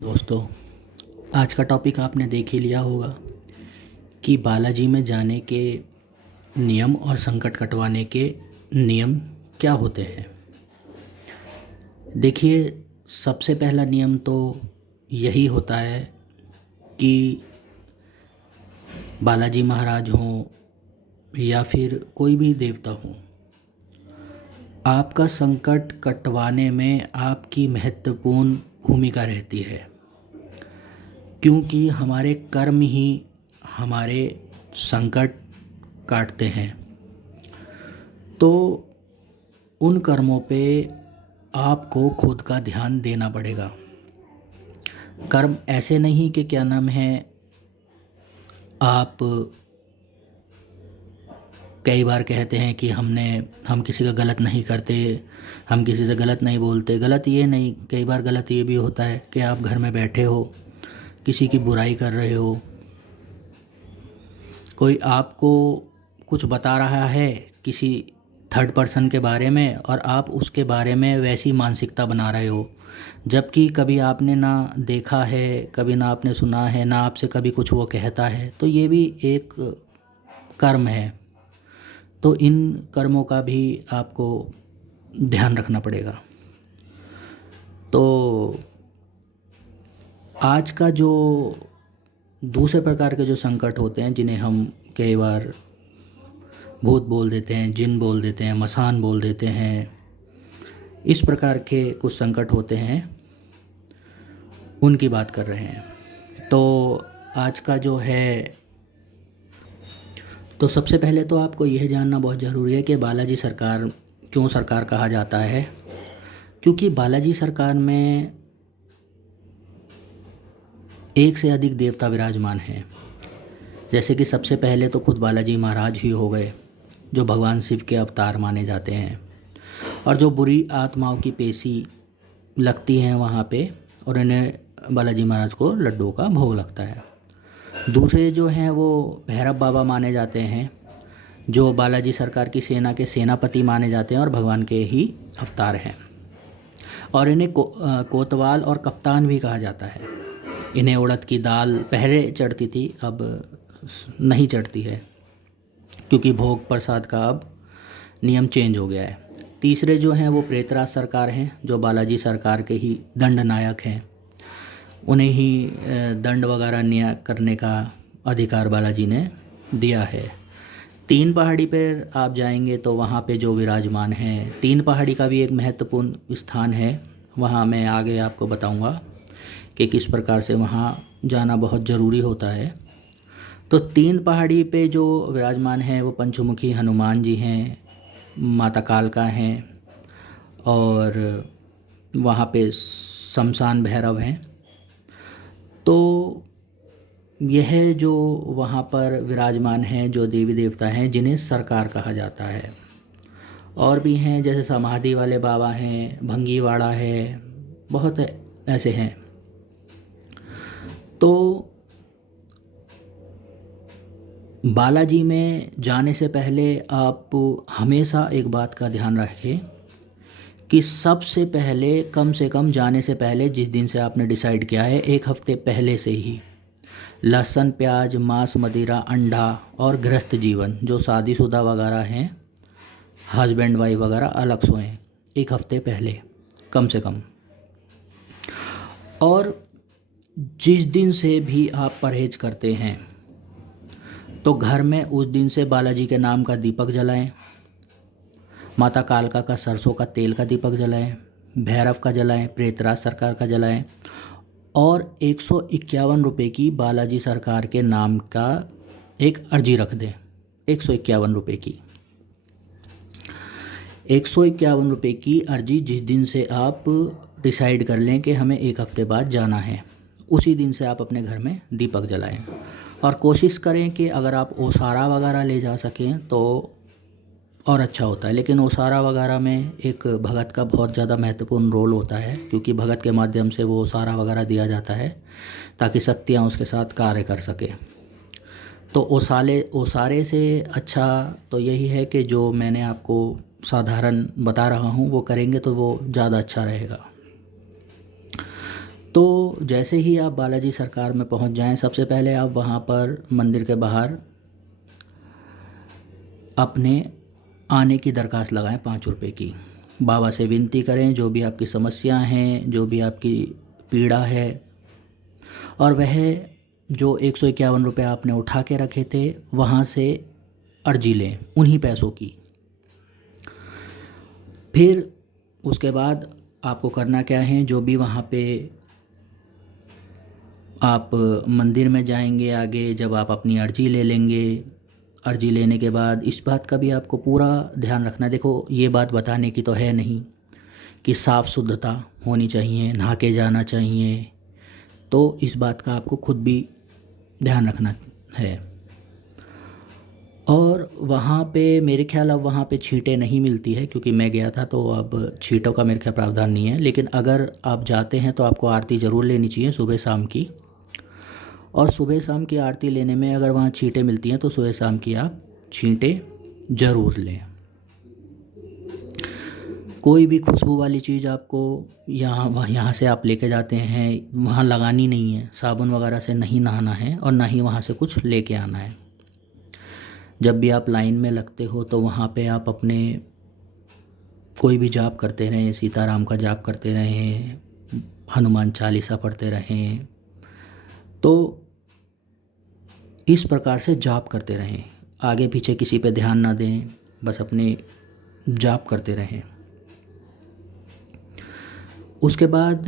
दोस्तों, आज का टॉपिक आपने देख ही लिया होगा कि बालाजी में जाने के नियम और संकट कटवाने के नियम क्या होते हैं। देखिए, सबसे पहला नियम तो यही होता है कि बालाजी महाराज हों या फिर कोई भी देवता हो, आपका संकट कटवाने में आपकी महत्वपूर्ण भूमिका रहती है, क्योंकि हमारे कर्म ही हमारे संकट काटते हैं। तो उन कर्मों पे आपको खुद का ध्यान देना पड़ेगा। कर्म ऐसे नहीं कि क्या नाम है, आप कई बार कहते हैं कि हम किसी का गलत नहीं करते, हम किसी से गलत नहीं बोलते। गलत ये नहीं, कई बार गलत ये भी होता है कि आप घर में बैठे हो, किसी की बुराई कर रहे हो, कोई आपको कुछ बता रहा है किसी थर्ड पर्सन के बारे में और आप उसके बारे में वैसी मानसिकता बना रहे हो, जबकि कभी आपने ना देखा है, कभी ना आपने सुना है, ना आपसे कभी कुछ वो कहता है। तो ये भी एक कर्म है। तो इन कर्मों का भी आपको ध्यान रखना पड़ेगा। तो आज का जो दूसरे प्रकार के जो संकट होते हैं, जिन्हें हम कई बार भूत बोल देते हैं, जिन बोल देते हैं, मसान बोल देते हैं, इस प्रकार के कुछ संकट होते हैं, उनकी बात कर रहे हैं। तो आज का जो है, तो सबसे पहले तो आपको यह जानना बहुत ज़रूरी है कि बालाजी सरकार क्यों सरकार कहा जाता है। क्योंकि बालाजी सरकार में एक से अधिक देवता विराजमान हैं। जैसे कि सबसे पहले तो खुद बालाजी महाराज ही हो गए, जो भगवान शिव के अवतार माने जाते हैं, और जो बुरी आत्माओं की पेशी लगती हैं वहाँ पे, और इन्हें बालाजी महाराज को लड्डू का भोग लगता है। दूसरे जो हैं वो भैरव बाबा माने जाते हैं, जो बालाजी सरकार की सेना के सेनापति माने जाते हैं और भगवान के ही अवतार हैं। और इन्हें कोतवाल और कप्तान भी कहा जाता है। इन्हें उड़द की दाल पहले चढ़ती थी, अब नहीं चढ़ती है, क्योंकि भोग प्रसाद का अब नियम चेंज हो गया है। तीसरे जो हैं वो प्रेतराज सरकार हैं, जो बालाजी सरकार के ही दंड नायक हैं। उन्हें ही दंड वगैरह न्याय करने का अधिकार बालाजी ने दिया है। तीन पहाड़ी पर आप जाएंगे तो वहाँ पे जो विराजमान हैं, तीन पहाड़ी का भी एक महत्वपूर्ण स्थान है। वहाँ मैं आगे आपको बताऊँगा कि किस प्रकार से वहाँ जाना बहुत ज़रूरी होता है। तो तीन पहाड़ी पे जो विराजमान हैं वो पंचमुखी हनुमान जी हैं, माता कालका हैं, और वहाँ पे शमशान भैरव हैं। तो यह जो वहाँ पर विराजमान हैं, जो देवी देवता हैं, जिन्हें सरकार कहा जाता है। और भी हैं, जैसे समाधि वाले बाबा हैं, भंगीवाड़ा है, बहुत ऐसे हैं। तो बालाजी में जाने से पहले आप हमेशा एक बात का ध्यान रखें कि सबसे पहले, कम से कम जाने से पहले, जिस दिन से आपने डिसाइड किया है, एक हफ्ते पहले से ही लहसुन, प्याज, मांस, मदिरा, अंडा और गृहस्थ जीवन, जो शादीशुदा वगैरह हैं, हस्बैंड वाइफ वगैरह, अलग सोएं एक हफ्ते पहले कम से कम। और जिस दिन से भी आप परहेज करते हैं, तो घर में उस दिन से बालाजी के नाम का दीपक जलाएं, माता कालका का सरसों का तेल का दीपक जलाएं, भैरव का जलाएं, प्रेतराज सरकार का जलाएं, और 151 रुपये की बालाजी सरकार के नाम का एक अर्जी रख दें। 151 रुपये की 151 रुपये की अर्जी जिस दिन से आप डिसाइड कर लें कि हमें एक हफ्ते बाद जाना है, उसी दिन से आप अपने घर में दीपक जलाएं। और कोशिश करें कि अगर आप ओसारा वगैरह ले जा सकें तो और अच्छा होता है। लेकिन ओसारा वगैरह में एक भगत का बहुत ज़्यादा महत्वपूर्ण रोल होता है, क्योंकि भगत के माध्यम से वो ओसारा वगैरह दिया जाता है ताकि शक्तियाँ उसके साथ कार्य कर सके। तो ओसारे से अच्छा तो यही है कि जो मैंने आपको साधारण बता रहा हूँ वो करेंगे तो वो ज़्यादा अच्छा रहेगा। तो जैसे ही आप बालाजी सरकार में पहुंच जाएं, सबसे पहले आप वहां पर मंदिर के बाहर अपने आने की दरख्वास्त लगाएं 5 रुपए की। बाबा से विनती करें जो भी आपकी समस्या हैं, जो भी आपकी पीड़ा है, और वह जो 151 रुपये आपने उठा के रखे थे वहाँ से अर्जी लें उन्हीं पैसों की। फिर उसके बाद आपको करना क्या है, जो भी वहाँ पे आप मंदिर में जाएंगे आगे, जब आप अपनी अर्जी ले लेंगे, अर्जी लेने के बाद इस बात का भी आपको पूरा ध्यान रखना है। देखो, ये बात बताने की तो है नहीं कि साफ़ शुद्धता होनी चाहिए, नहा के जाना चाहिए, तो इस बात का आपको खुद भी ध्यान रखना है। और वहाँ पे मेरे ख्याल अब वहाँ पे छींटें नहीं मिलती है, क्योंकि मैं गया था तो अब छींटों का मेरे ख्याल प्रावधान नहीं है। लेकिन अगर आप जाते हैं तो आपको आरती ज़रूर लेनी चाहिए सुबह शाम की, और सुबह शाम की आरती लेने में अगर वहाँ छींटें मिलती हैं तो सुबह शाम की आप छींटें ज़रूर लें। कोई भी खुशबू वाली चीज़ आपको यहाँ से आप लेके जाते हैं वहाँ लगानी नहीं है, साबुन वगैरह से नहीं नहाना है, और ना ही वहाँ से कुछ लेके आना है। जब भी आप लाइन में लगते हो तो वहाँ पे आप अपने कोई भी जाप करते रहें, सीताराम का जाप करते रहें, हनुमान चालीसा पढ़ते रहें, तो इस प्रकार से जाप करते रहें। आगे पीछे किसी पे ध्यान ना दें, बस अपने जाप करते रहें। उसके बाद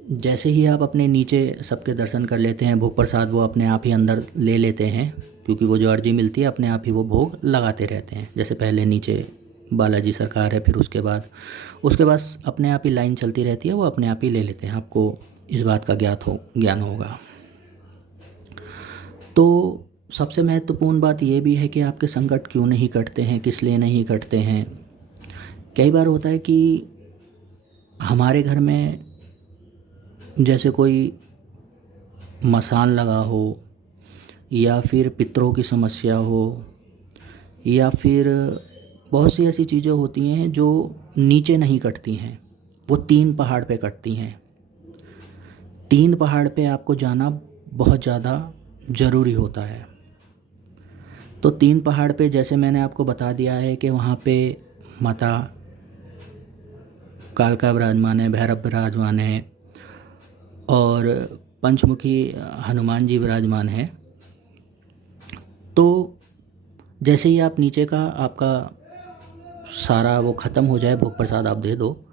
जैसे ही आप अपने नीचे सबके दर्शन कर लेते हैं, भोग प्रसाद वो अपने आप ही अंदर ले लेते हैं, क्योंकि वो जो अर्जी मिलती है अपने आप ही वो भोग लगाते रहते हैं। जैसे पहले नीचे बालाजी सरकार है, फिर उसके बाद अपने आप ही लाइन चलती रहती है, वो अपने आप ही ले लेते हैं। आपको इस बात का ज्ञान होगा। तो सबसे महत्वपूर्ण बात ये भी है कि आपके संकट क्यों नहीं कटते हैं, किस लिए नहीं कटते हैं। कई बार होता है कि हमारे घर में जैसे कोई मसान लगा हो, या फिर पितरों की समस्या हो, या फिर बहुत सी ऐसी चीज़ें होती हैं जो नीचे नहीं कटती हैं, वो 3 पहाड़ पे कटती हैं। 3 पहाड़ पे आपको जाना बहुत ज़्यादा ज़रूरी होता है। तो 3 पहाड़ पे जैसे मैंने आपको बता दिया है कि वहाँ पे माता कालका विराजमान है, भैरव विराजमान है, और पंचमुखी हनुमान जी विराजमान है। तो जैसे ही आप नीचे का आपका सारा वो ख़त्म हो जाए, भोग प्रसाद आप दे दो,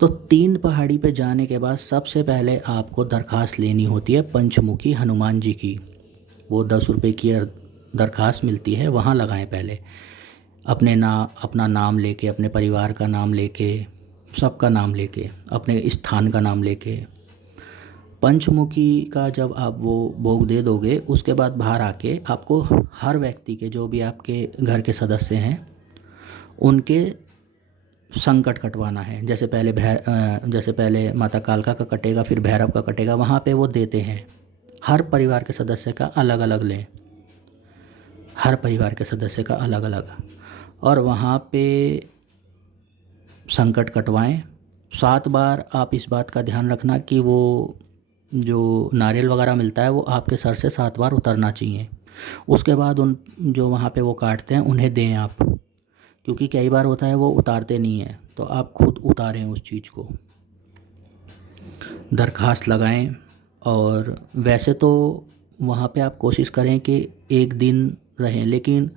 तो 3 पहाड़ी पे जाने के बाद सबसे पहले आपको दरख्वास्त लेनी होती है पंचमुखी हनुमान जी की। वो 10 रुपये की दरख्वास्त मिलती है, वहाँ लगाएं पहले। अपना नाम लेके, अपने परिवार का नाम लेके, सबका नाम लेके, अपने स्थान का नाम लेके, पंचमुखी का जब आप वो भोग दे दोगे, उसके बाद बाहर आके आपको हर व्यक्ति के, जो भी आपके घर के सदस्य हैं, उनके संकट कटवाना है। जैसे पहले माता कालका का कटेगा, फिर भैरव का कटेगा, वहाँ पे वो देते हैं। हर परिवार के सदस्य का अलग अलग लें, हर परिवार के सदस्य का अलग अलग, और वहाँ पे संकट कटवाएं। 7 बार आप इस बात का ध्यान रखना कि वो जो नारियल वगैरह मिलता है वो आपके सर से 7 बार उतरना चाहिए। उसके बाद उन जो वहाँ पे वो काटते हैं उन्हें दें आप, क्योंकि कई बार होता है वो उतारते नहीं हैं, तो आप खुद उतारें उस चीज़ को, दरख्वास्त लगाएं। और वैसे तो वहाँ पे आप कोशिश करें कि 1 दिन रहें, लेकिन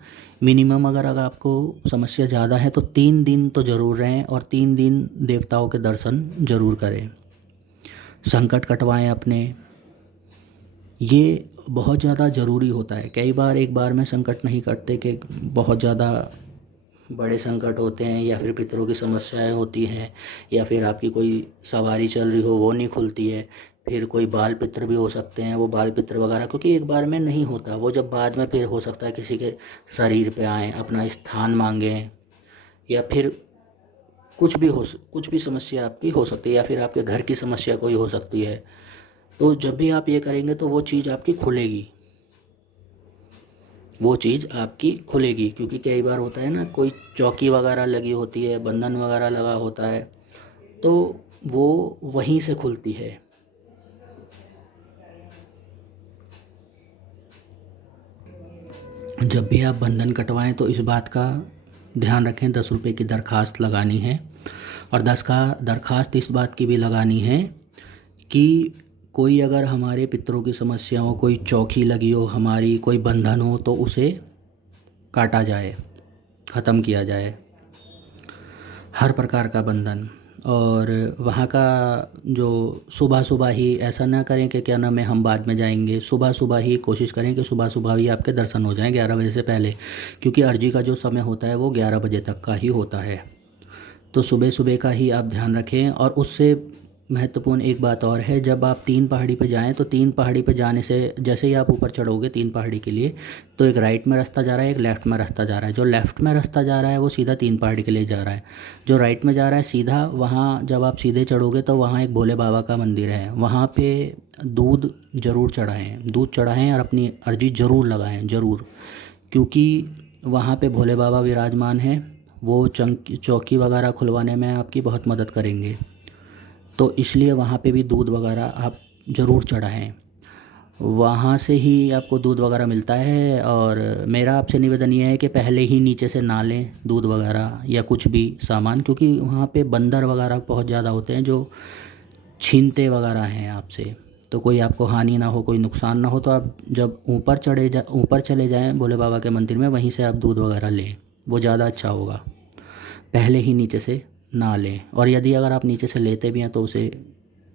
मिनिमम अगर आपको समस्या ज़्यादा है तो 3 दिन तो ज़रूर रहें, और 3 दिन देवताओं के दर्शन ज़रूर करें, संकट कटवाएं अपने। ये बहुत ज़्यादा ज़रूरी होता है। कई बार एक बार में संकट नहीं कटते, कि बहुत ज़्यादा बड़े संकट होते हैं, या फिर पितरों की समस्याएं होती हैं, या फिर आपकी कोई सवारी चल रही हो वो नहीं खुलती है, फिर कोई बाल पित्र भी हो सकते हैं, वो बाल पित्र वगैरह, क्योंकि एक बार में नहीं होता, वो जब बाद में फिर हो सकता है किसी के शरीर पे आएँ, अपना स्थान मांगें, या फिर कुछ भी समस्या आपकी हो सकती है, या फिर आपके घर की समस्या कोई हो सकती है। तो जब भी आप ये करेंगे तो वो चीज़ आपकी खुलेगी, क्योंकि कई बार होता है ना, कोई चौकी वगैरह लगी होती है, बंधन वगैरह लगा होता है, तो वो वहीं से खुलती है। जब भी आप बंधन कटवाएं तो इस बात का ध्यान रखें 10 रुपये की दरख्वास्त लगानी है। और दरख्वास्त इस बात की भी लगानी है कि कोई अगर हमारे पितरों की समस्या हो, कोई चौकी लगी हो, हमारी कोई बंधन हो, तो उसे काटा जाए, ख़त्म किया जाए, हर प्रकार का बंधन। और वहाँ का जो सुबह सुबह ही ऐसा ना करें कि क्या नाम है हम बाद में जाएंगे, सुबह सुबह ही कोशिश करें कि सुबह सुबह ही आपके दर्शन हो जाएं 11 बजे से पहले, क्योंकि अर्जी का जो समय होता है वो 11 बजे तक का ही होता है। तो सुबह सुबह का ही आप ध्यान रखें। और उससे महत्वपूर्ण एक बात और है, जब आप 3 पहाड़ी पे जाएं तो 3 पहाड़ी पे जाने से जैसे ही आप ऊपर चढ़ोगे 3 पहाड़ी के लिए, तो एक राइट में रास्ता जा रहा है, एक लेफ़्ट में रास्ता जा रहा है। जो लेफ़्ट में रास्ता जा रहा है वो सीधा 3 पहाड़ी के लिए जा रहा है। जो राइट में जा रहा है सीधा, वहाँ जब आप सीधे चढ़ोगे तो वहाँ एक भोले बाबा का मंदिर है, वहाँ पे दूध ज़रूर चढ़ाएँ, दूध चढ़ाएँ और अपनी अर्जी ज़रूर लगाएँ, ज़रूर, क्योंकि वहाँ पे भोले बाबा विराजमान हैं। वो चौकी वगैरह खुलवाने में आपकी बहुत मदद करेंगे, तो इसलिए वहाँ पे भी दूध वगैरह आप ज़रूर चढ़ाएँ, वहाँ से ही आपको दूध वगैरह मिलता है। और मेरा आपसे निवेदन ये है कि पहले ही नीचे से ना लें दूध वगैरह या कुछ भी सामान, क्योंकि वहाँ पे बंदर वगैरह बहुत ज़्यादा होते हैं जो छीनते वगैरह हैं आपसे। तो कोई आपको हानि ना हो, कोई नुकसान ना हो, तो आप जब ऊपर चले जाएँ भोले बाबा के मंदिर में, वहीं से आप दूध वगैरह लें, वो ज़्यादा अच्छा होगा। पहले ही नीचे से ना लें। और यदि अगर आप नीचे से लेते भी हैं तो उसे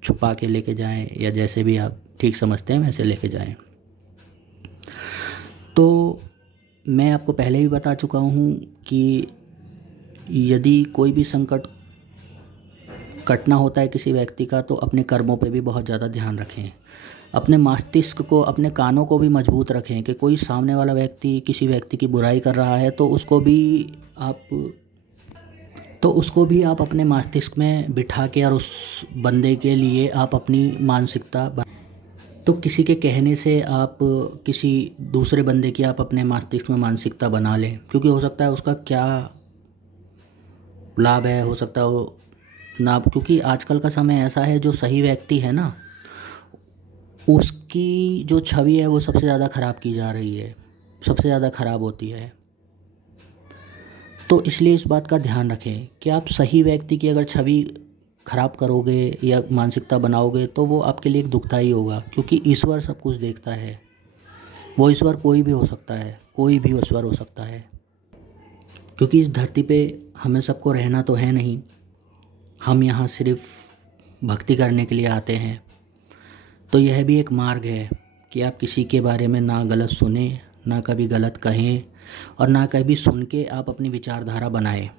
छुपा के लेके जाएं, या जैसे भी आप ठीक समझते हैं वैसे लेके जाएं। तो मैं आपको पहले भी बता चुका हूँ कि यदि कोई भी संकट कटना होता है किसी व्यक्ति का, तो अपने कर्मों पे भी बहुत ज़्यादा ध्यान रखें। अपने मस्तिष्क को, अपने कानों को भी मजबूत रखें कि कोई सामने वाला व्यक्ति किसी व्यक्ति की बुराई कर रहा है तो उसको भी आप अपने मस्तिष्क में बिठा के, और उस बंदे के लिए आप अपनी मानसिकता तो किसी के कहने से आप किसी दूसरे बंदे की आप अपने मस्तिष्क में मानसिकता बना लें, क्योंकि हो सकता है उसका क्या लाभ है, हो सकता है वो ना, क्योंकि आजकल का समय ऐसा है जो सही व्यक्ति है ना, उसकी जो छवि है वो सबसे ज़्यादा ख़राब की जा रही है, सबसे ज़्यादा ख़राब होती है। तो इसलिए इस बात का ध्यान रखें कि आप सही व्यक्ति की अगर छवि ख़राब करोगे या मानसिकता बनाओगे तो वो आपके लिए एक दुखदाई होगा, क्योंकि ईश्वर सब कुछ देखता है। वो ईश्वर कोई भी हो सकता है, कोई भी ईश्वर हो सकता है, क्योंकि इस धरती पे हमें सबको रहना तो है नहीं, हम यहाँ सिर्फ भक्ति करने के लिए आते हैं। तो यह भी एक मार्ग है कि आप किसी के बारे में ना गलत सुने, ना कभी गलत कहें, और ना कभी सुन के आप अपनी विचारधारा बनाएं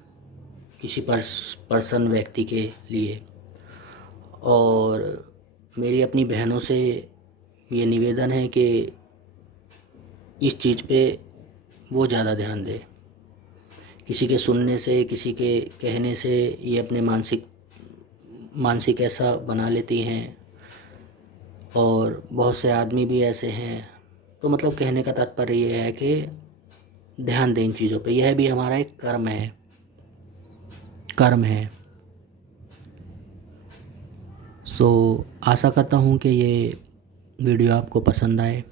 किसी पर्सन व्यक्ति के लिए। और मेरी अपनी बहनों से ये निवेदन है कि इस चीज़ पे वो ज़्यादा ध्यान दें। किसी के सुनने से, किसी के कहने से ये अपने मानसिक ऐसा बना लेती हैं, और बहुत से आदमी भी ऐसे हैं। तो मतलब कहने का तात्पर्य ये है कि ध्यान दें इन चीज़ों पे, यह भी हमारा एक कर्म है। सो आशा करता हूँ कि ये वीडियो आपको पसंद आए।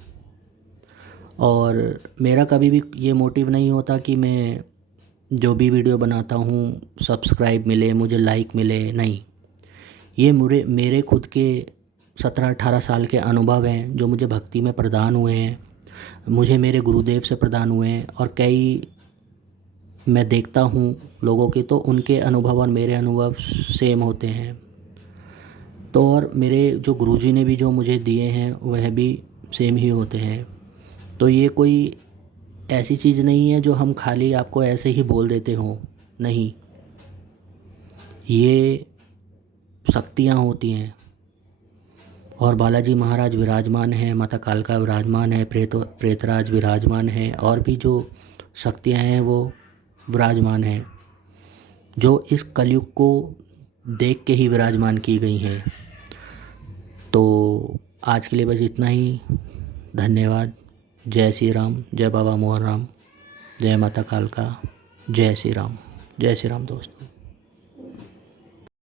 और मेरा कभी भी ये मोटिव नहीं होता कि मैं जो भी वीडियो बनाता हूँ सब्सक्राइब मिले, मुझे लाइक मिले, नहीं। ये मेरे खुद के 17-18 साल के अनुभव हैं जो मुझे भक्ति में प्रदान हुए हैं, मुझे मेरे गुरुदेव से प्रदान हुए हैं। और कई मैं देखता हूँ लोगों के, तो उनके अनुभव और मेरे अनुभव सेम होते हैं। तो और मेरे जो गुरुजी ने भी जो मुझे दिए हैं वह भी सेम ही होते हैं। तो ये कोई ऐसी चीज़ नहीं है जो हम खाली आपको ऐसे ही बोल देते हों, नहीं, ये शक्तियाँ होती हैं। और बालाजी महाराज विराजमान हैं, माता कालका विराजमान है, प्रेतराज विराजमान है, और भी जो शक्तियाँ हैं वो विराजमान हैं, जो इस कलयुग को देख के ही विराजमान की गई हैं। तो आज के लिए बस इतना ही। धन्यवाद। जय श्री राम, जय बाबा मोहन राम, जय माता कालका, जय श्री राम, जय श्री राम दोस्तों।